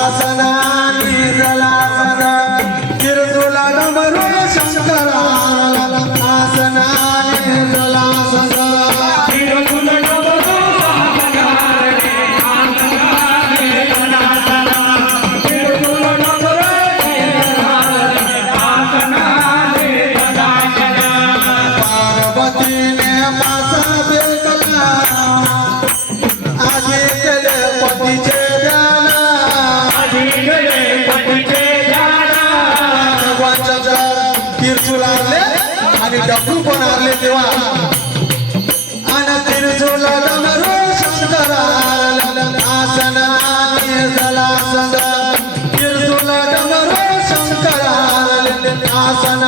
さ आणि डबरू तेव्हा. आणि तिरचूल डमरू शंकरा आसन आणि डमरू शंकरा आसन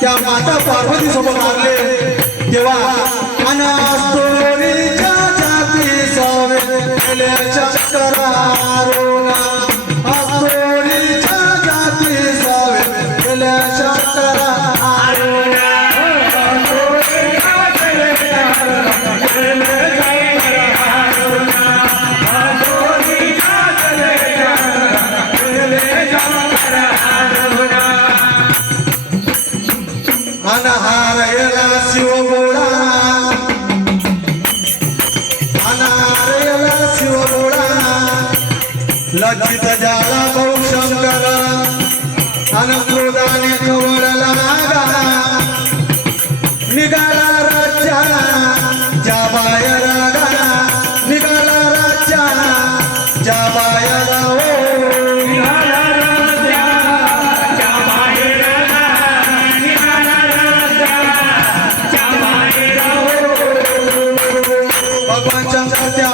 त्या माता पार्वती सोबत आले. तेव्हा अन सोरीच्या चकरारूना लज्जित झाला भाऊ शंकर अनक्रोधाने कवळला नागा निघाला राजा ज्या बाहेर निघाला राजा ज्या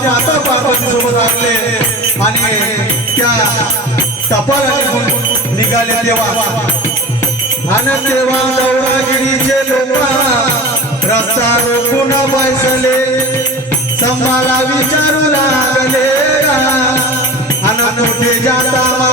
शंकर आता माता पार्वती सोबत आणले. आणि त्या कपाला निघून निघाले तेव्हा. आणि तेव्हा दौडागिरीचे लोक रस्ता रोखून बसले. संभाला विचारू लागले आणि कुठे जाता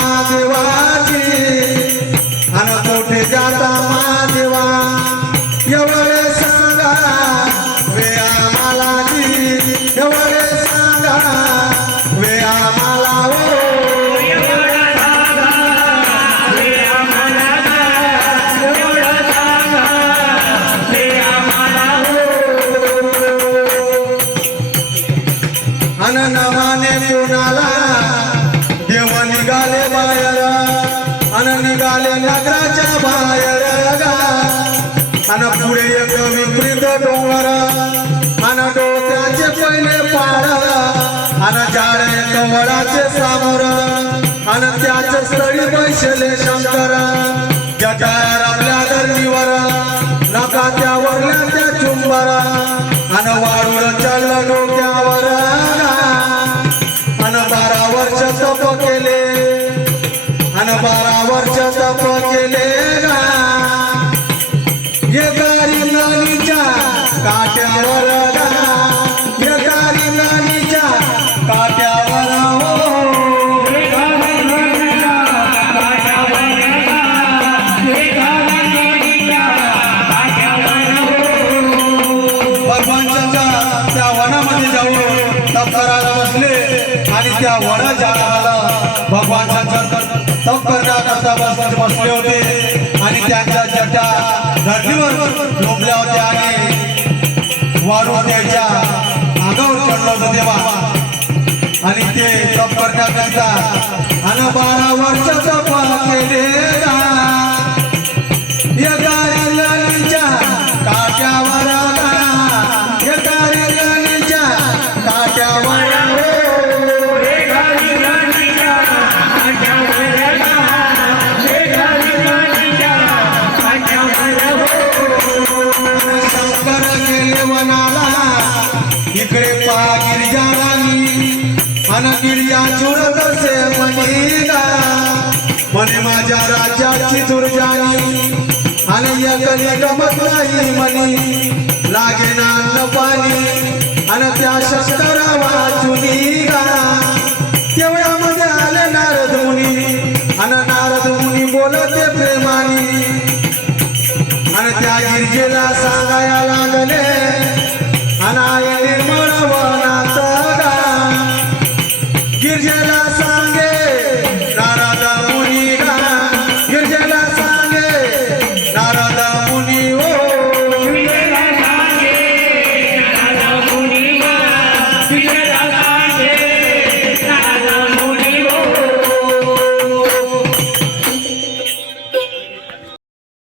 निघाले नगराच्या बाहेर गा अन पुढे एक विपरीत डोंगर. अन डोक्याचे पहिले पाड. अन एक वडाचे सामोर. अन त्याचे स्थळी बैसले शंकर. जटार आपल्या धर्मीवर नका त्यावर त्या चुंबर. अन वारुळ तप करायला बसले आणि त्या वडा झाडाला भगवान शंकर तप करण्याकरता बस बसले होते. आणि त्यांच्या जटा धर्तीवर लोंबल्या होत्या आणि वारू त्याच्या आगावर चढलं होतं तेव्हा. आणि ते तप करण्याकरता आणि बारा वर्ष तप गिरिजा चुरत से मनीला म्हणे माझ्या राजाची दुर्जानी आणि एकली गमत नाही म्हणी. लागे ना अन्न पाणी. आणि त्या शस्करा वाचुनी गा तेवढ्यामध्ये आले नारद मुनी आणि नारद मुनी बोलते प्रेमानी. आणि त्या गिरजेला सांगायला लागले. आणि